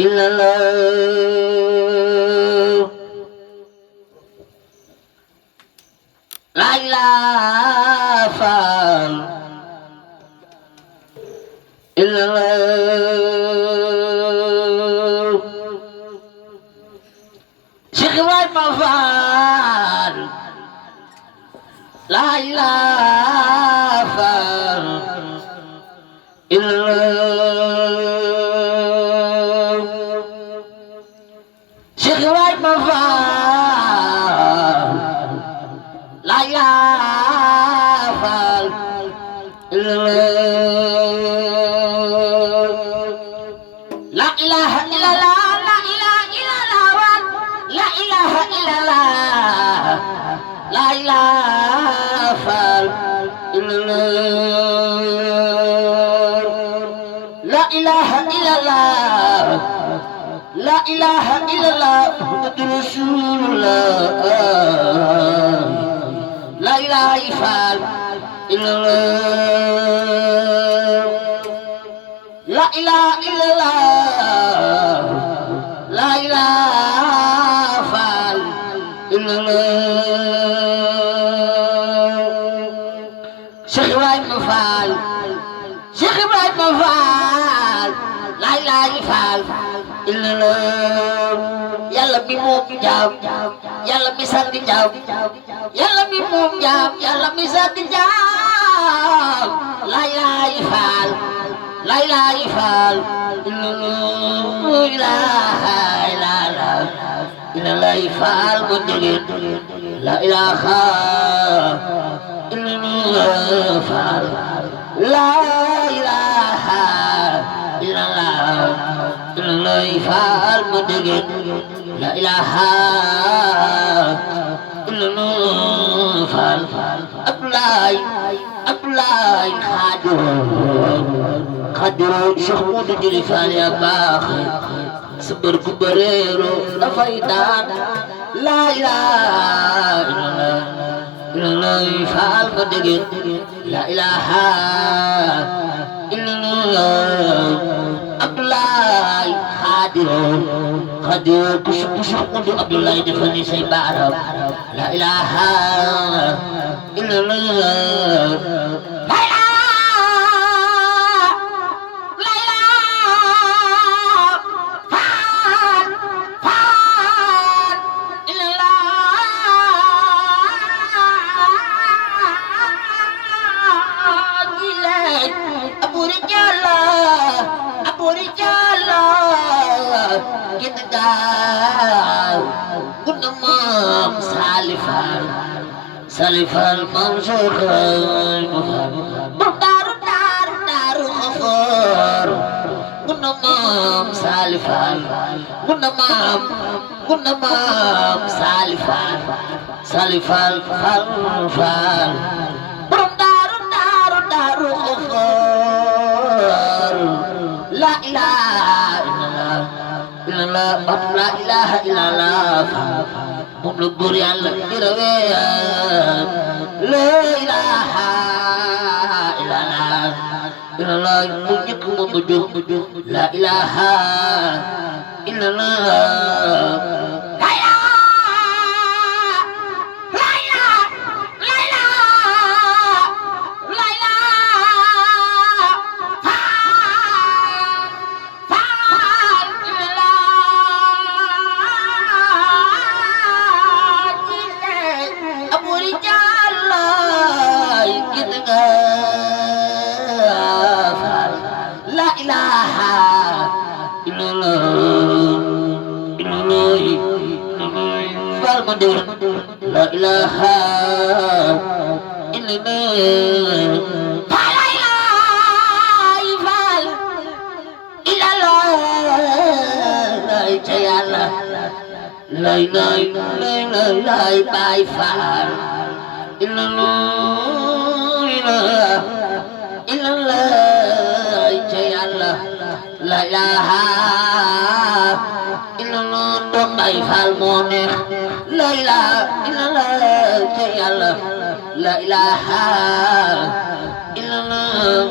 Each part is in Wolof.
illallah la ilaha illallah Cheikh Ibrahima Fall la ilaha illallah Cheikh Ibrahima Fall la ilaha illallah la ilaha illallah la ilaha illallah la ilaha illallah la ilaha illallah la ilaha illallah Muhammadur Rasulullah la ilaha illallah la ilaha illallah la ilaha illallah Cheikh Ibrahima Fall Cheikh Ibrahima Fall la ilaha illallah Yàlla mi moom jaam Yàlla mi sant jaam Yàlla mi moom jaam Yàlla mi sant jaam la ilaha illallah illallah Fall mo dégg la ilaha illallah Fall la ilaha illallah Fall mo dégg la ilaha illallah Fall Abdoulaye Khadir Cheikh Modou Dili Fall ya baax sabar gu bareero dafay daan la ilaha illallah Fall mo dégg la ilaha illallah Abdoulaye Khadir ku Cheikh Modou Abdoulaye defal ni say baaram la ilaha illallah Salifal Mansour daru khafar gunamam Salifal gunamam Salifal Fall daru khafar la ilaha illallah moom la góor Yàlla gërëwee la ilaha illallah mu njëkk moom mu jóg la ilaha illallah la ilaha illallah la ilaha Baay Faal illallah ca Yàlla la ilaha illallah doon Baay Faal moo neex la ilaha illallah ca Yàlla la ilaha illallah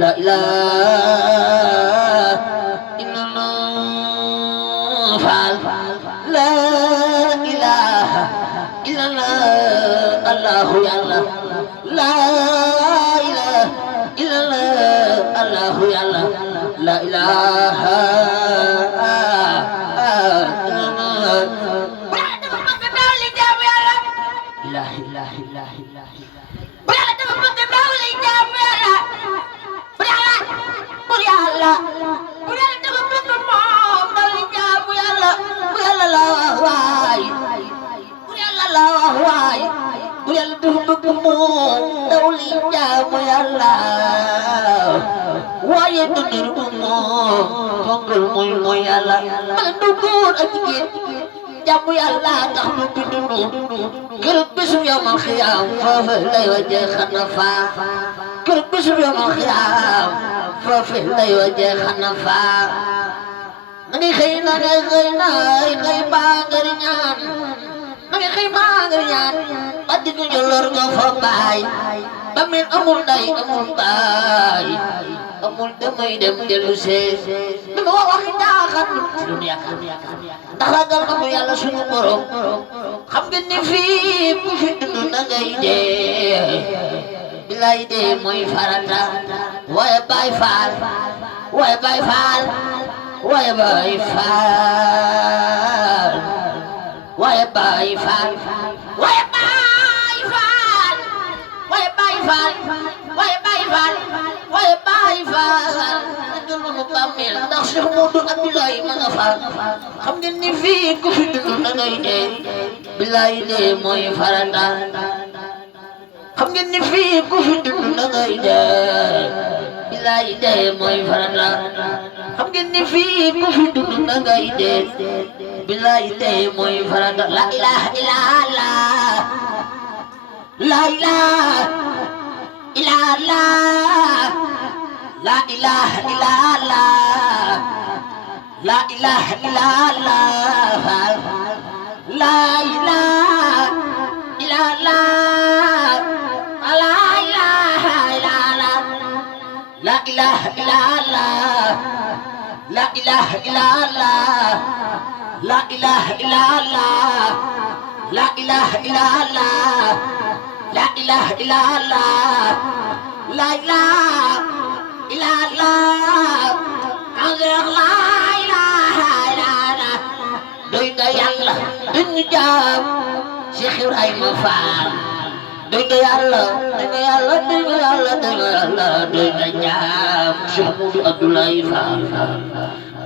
la ilaha illallah Fall la ilaha illallah Allahu yàlla la ilaha illallah Allahu yàlla la ilaha waaye dundur bu moom fonkal mooy yàlla man du góor ak jigéen jàmm yàlla tax nu bindu keroog bisu yawmal xiyaam foofu lay waje xana faa keroog bisu yawmal xiyaam foofu lay waje xana faa na ngay xëy baa ngir ñaan na ngay xëy baa ngir ñaan ba diggu ñu lor nga fa baay ba mel amul nday amul baay amul damay dem dellu see mi ma waxi jaaxal ci dunya ndax ragal amu yàlla sunu borom xam ngeen ni fii bu fi dund na ngay dee bilay dee mooy farata waaye Baay Faal waaye Baay Faal waaye Baay Faal waaye Baay Faal waaye Baay Faal waaye Baay Faal waaye Baay Faal waaye Baay Faal dund nu bàmmeel ndax Cheikh Modou Abdoulaye ma nga fa xam ngeen ni fii ku fi dund na ngay dee bilay dee mooy farata xam ngeen ni fii ku fi dund na ngay dee bilay dee mooy farata xam ngeen ni fii ku fi dund na ngay dee bilay dee mooy farata la ilaha illallah la ilaha illallah la ilaha illallah la ilaha illallah la ilaha illallah la ilaha illallah la ilaha illallah la ilaha illallah la ilaha illallah la ilaha illallah la ilaha illallah la ilaha illallah la ilaha illallah doy na yàlla duñu jaam Cheikh Ibrahima Fall doy na yàlla doy na yàlla doy na yàlla doy na yàlla doy na jaam Cheikh Modou Abdoulaye Fall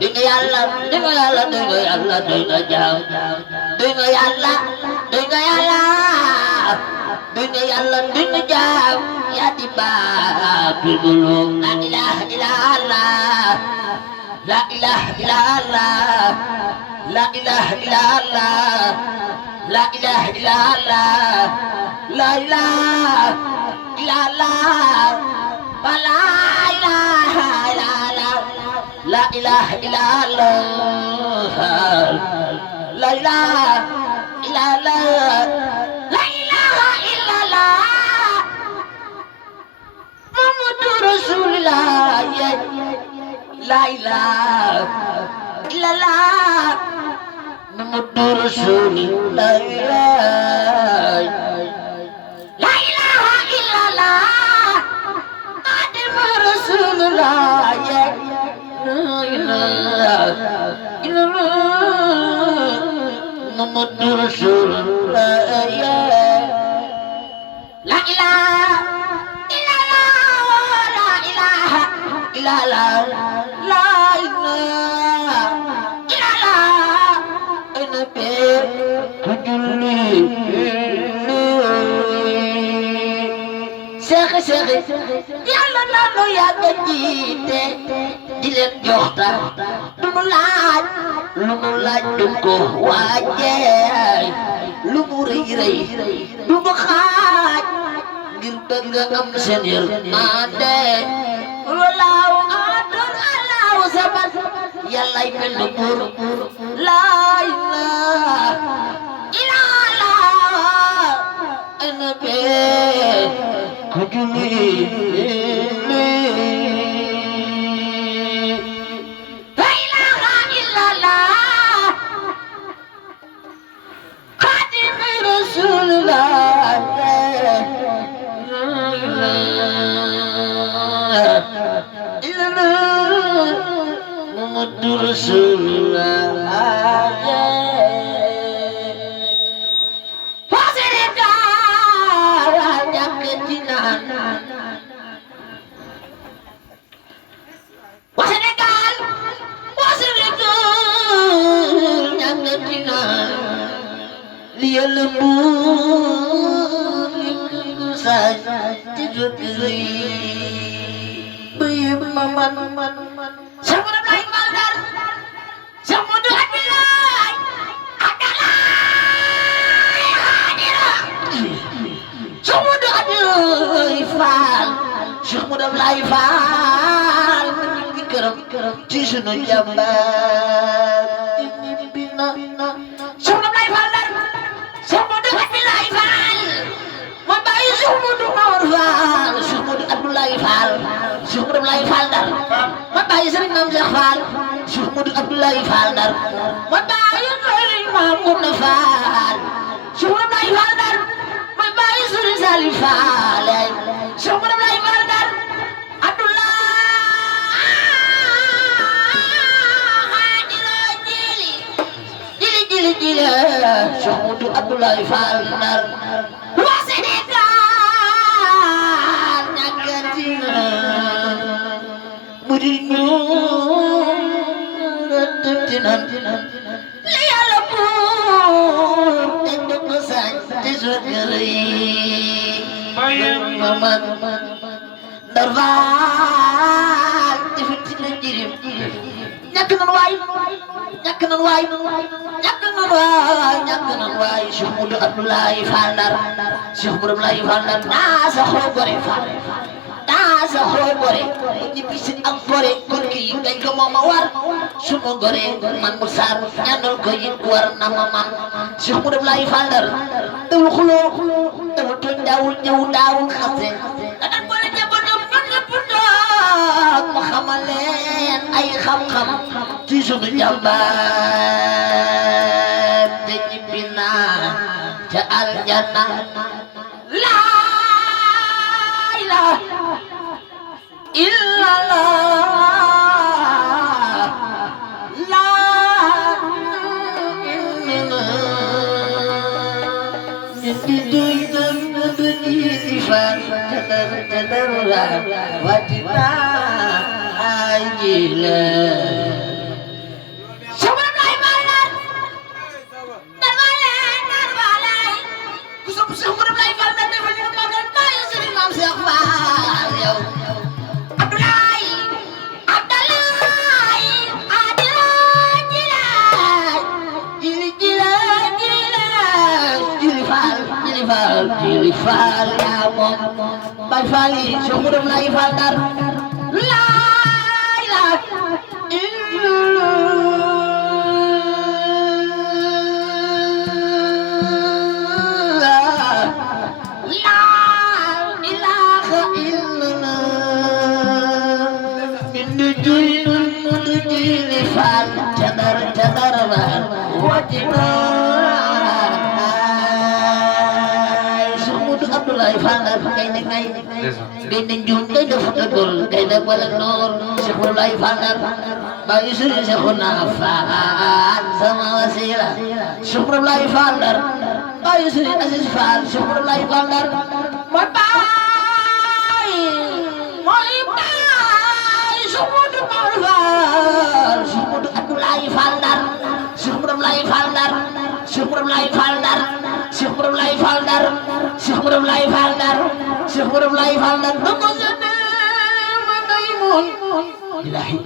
doy na yàlla doy na yàlla doy na yàlla doy na jaam doy na yàlla doy na yàlla doy na yàlla doy na jaam yaa di baatul bulum la ilaha illallah la ilaha illallah la ilaha illallah la ilaha illallah la ilaha illallah la ilaha illallah la ilaha illallah la ilaha illallah la ilaha illallah Muhammadur Rasulullah la ilaha illallah Muhammadur Rasulullah la ilaha illallah Muhammadur Rasulullah la ilaha illallah Muhammadur Rasulullah la ilaha illallah la ilaha illallah la ilaha illallah nabi kujuli Cheikh yàlla na nu yàgg jiite di leen jox ta du nu laaj lu nu laaj du ko waajee lu mu rëy rëy du nu xaaj ngir bëgg am seen yërmande walaaw adon alaaw sabat yàllay benn buur laa ilaaha illallah ana be ku julli yàlla buur sañ ci jotri bay man Cheikh Modou Abdoulaye Fall Ndar Cheikh Modou Abdoulaye Cheikh Modou Abdoulaye Fall Cheikh Modou Abdoulaye Fall ci këram ci sunu jàmbaar bina Cheikh Modou Abdoulaye Fall Ndar Cheikh Modou Abdoulaye Fall ma bàyyi Cheikh Modou Mawar Fall Cheikh Modou Abdoulaye Fall Cheikh Modou Abdoulaye Fall Ndar ma bàyyi Serigne Mame Cheikh Fall Cheikh Modou Abdoulaye Fall Ndar ma bàyyi Serigne Mame Ngounda Fall Cheikh Modou Abdoulaye Fall Ndar ma bàyyi Serigne Salif Fall Cheikh Modou Abdoulaye Fall Ndar Cheikh Modou Abdoulaye Fall Ndar waa Sénégal ñàkkati na mu di ñu tëtti nan li Yàlla buur te dëgg sañ ci suukar yi man Ndar Fall ci fitti na jirim ñàkk nan waay ñàkk nan waay ñàkk nan waay Cheikh Modou Abdoulaye Fall Ndar Cheikh Modou Abdoulaye Fall Ndar naa sa xoo gore Fall naa sa xoo gore ñi bisi ak gore kon kii gañ ko moom a war sunu gore man mu saar ñaanal ko yi war na ma man Cheikh Modou Abdoulaye Fall Ndar dawul xuloo dawul tooñ daawul ñëw daawul xase daan boole njabootam ñun ñëpp toog mu xamal leen ay xam-xam ci sunu jàmbaar te ñibbi naa ca aljanna laa ilaaha illallah laa Jili Fall yaa moom Baay Fall yi Cheikh Modou Abdoulaye Fall Ndar laa ilaaha illallah laa ilaaha illallah min du Jili Fall ca Ndar wajina Abdoulaye Fall Ndar gaynde ngay gaynde njuum gaynde Fuuta Tool gaynde wala noor Cheikh Abdoulaye Fall Ndar bàyyi Sëriñ Cheikhouna Fall sama wasila Cheikh Abdoulaye Fall Ndar bàyyi Sëriñ Aziz Fall Cheikh Abdoulaye Fall Ndar mooy bàyyi Cheikh Modou Mawar Fall Cheikh Modou Abdoulaye Fall Ndar Cheikh Abdoulaye Fall Ndar Cheikh Abdoulaye Fall Ndar Cheikh Abdoulaye Fall Ndar Cheikh Abdoulaye Fall Ndar Cheikh Abdoulaye Fall Ndar doko sene ma ngay mooy ilahi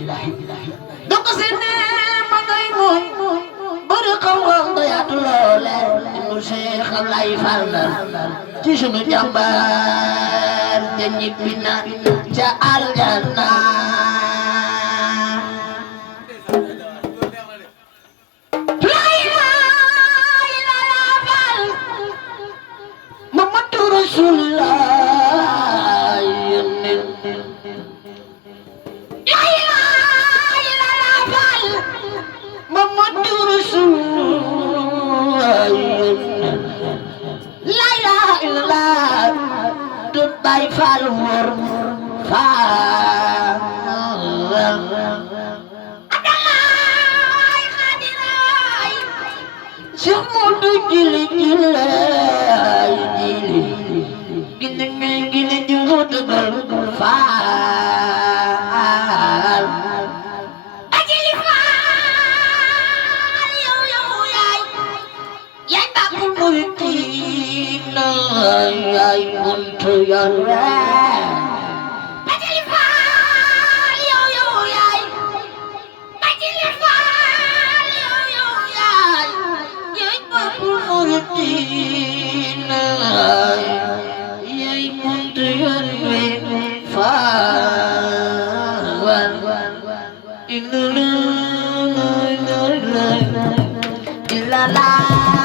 doko sene ma ngay mooy bari xam-xam da yaatu loole nu Cheikh Abdoulaye Fall Ndar ci sunu jàmbaar te ñibbi na ca aljanna Baay Fall wóor Fall Abdoulaye Khadiraay Cheikh Modou Jili gine juutu gol Fall Jili Fall yow yaay bàkkul mu muridin ay buntu yàlla Bajali Faal yow yaay Bajali Faal yow yaay yaay buntu muridin ay buntu yàlla Faal la la